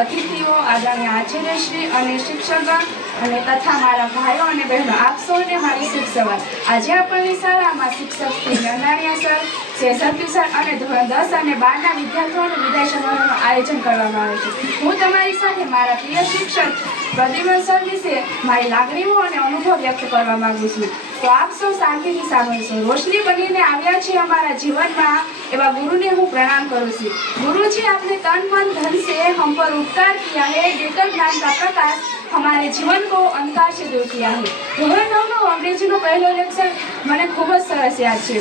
अतिथिओ, आदरणीय आचार्यश्री અને શિક્ષકગણ અને તથા મારા ભાઈઓ અને બહેનો, આપ સૌને મારી શુભ સવાર। આજે આપણી શાળામાં શિક્ષક શ્રી નરનાળિયા સર, શેષાદ્રી સર અને ધોરણ 10 અને 12 ના વિદ્યાર્થીઓને વિદાય સમારોહનું આયોજન કરવામાં આવે છે। હું તમારી સાથે મારા પ્રિય શિક્ષક પ્રદ્યુમન સર વિશે મારી લાગણીઓ અને અનુભવ વ્યક્ત કરવા માંગુ છું। તો આપ સૌ શાંતિથી સાંભળશો। રોશની બનીને આવ્યા છે અમારા જીવનમાં એવા गुरु ने હું प्रणाम करूँ છું। गुरुजी आपने तन मन धन से हम पर उपकार किया है, देकर ज्ञान का प्रकाश हमारे जीवन को अंधकार से दूर किया है। ધોરણ 9 નો અંગ્રેજીનો પહેલો લેક્ચર મને ખૂબ જ સરસ યાદ છે।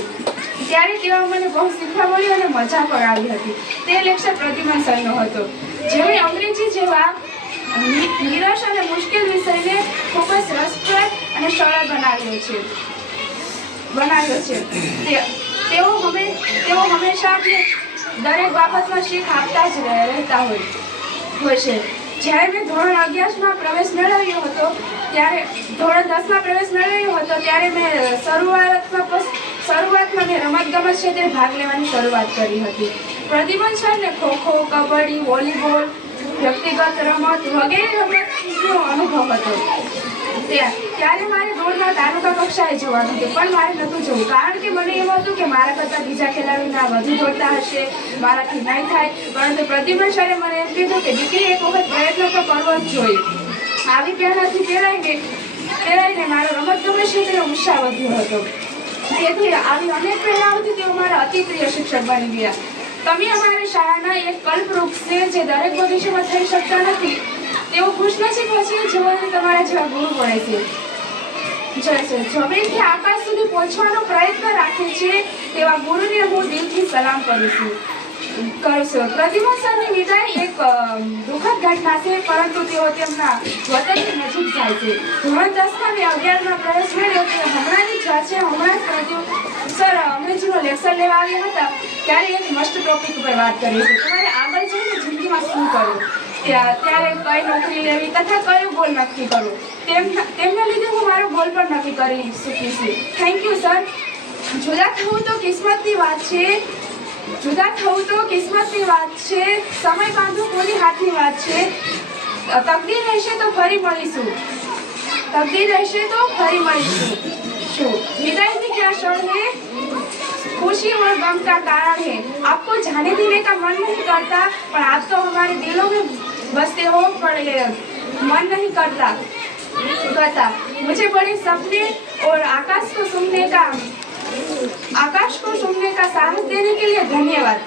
ત્યારે તેમાં મને બહુ શીખવા મળ્યું અને મજા પણ આવી હતી। તે લેક્ચર પ્રદ્યુમન સરનો હતો, જેમણે અંગ્રેજી જેવા નિરસ અને મુશ્કેલ વિષયને ખૂબ જ રસપ્રદ અને સરળ બનાવ્યો છે। તેઓ હંમેશા દરેક બાબતમાં શીખ આપતા જ રહેતા હોય છે। જ્યારે મેં ધોરણ 11માં પ્રવેશ મેળવ્યો હતો ત્યારે મેં શરૂઆતમાં મેં રમતગમત ક્ષેત્રે ભાગ લેવાની શરૂઆત કરી હતી। પ્રદ્યુમન સરને ખોખો, કબડ્ડી, વોલીબોલ, વ્યક્તિગત રમત વગેરે રમતનો અનુભવ હતો। ત્યારે મારે દોડમાં તાલુકા કક્ષાએ જવાનું હતું, પણ મારે નહોતું જવું, કારણ કે મને એવું હતું કે મારા કરતાં બીજા ખેલાડીના વધુ દોડતા હશે, મારાથી નહીં થાય। પરંતુ પ્રદ્યુમન સરે મને એમ કીધું કે દીકરી, એક વખત પ્રયત્ન તો કરવો જ જોઈએ। આવી પ્રેરણાથી પ્રેરાઈને મારો રમતગમત ક્ષેત્રે ઉત્સાહ વધ્યો હતો। તેથી આવી અનેક પ્રેરણાઓથી તેઓ મારા અતિ પ્રિય શિક્ષક બની ગયા। તમે અમારી શાળાના એક કલ્પવૃક્ષ છે, જે દરેક ભવિષ્યમાં થઈ શકતા નથી। તેઓ ખુશનસીબ હશે જેઓને તમારા જેવા ગુરુ મળે છે। જમીનથી આકાશ સુધી પહોંચવાનો પ્રયત્ન રાખે છે તેવા ગુરુને હું દિલથી સલામ કરું છું। પ્રદ્યુમન સરની વિદાય એક દુઃખદ ઘટના છે, પરંતુ તેઓ તેમના વતનની નજીક જાય છે। ધોરણ 10માં મેં 11માં પ્રવેશ મેળવ્યો તે હમણાંની જ વાત છે। હમણાં જ પ્રદ્યુમન સર અંગ્રેજીનો લેક્ચર લેવા આવ્યા હતા, ત્યારે એક મસ્ત ટોપિક પર વાત કરી છે, તમારે આગળ જઈને જિંદગીમાં શું કરવું, ત્યારે કઈ નોકરી લેવી તથા કયો ગોલ નક્કી કરવો। તેમને લીધે હું મારો ગોલ પણ નક્કી કરી શકી છું। Thank you sir. જુદા થવું તો કિસ્મતની વાત છે, સમય બાંધવો કોની હાથની વાત છે। તકદીર રહેશે તો ફરી મળીશું। विदाई की क्या क्षण है, खुशी और गम का कारण है। आपको जाने देने का मन नहीं करता, पर आप तो हमारे दिलों में बसते हो, पर मन नहीं करता। मुझे बड़े सपने और आकाश को सूंघने का साहस देने के लिए धन्यवाद।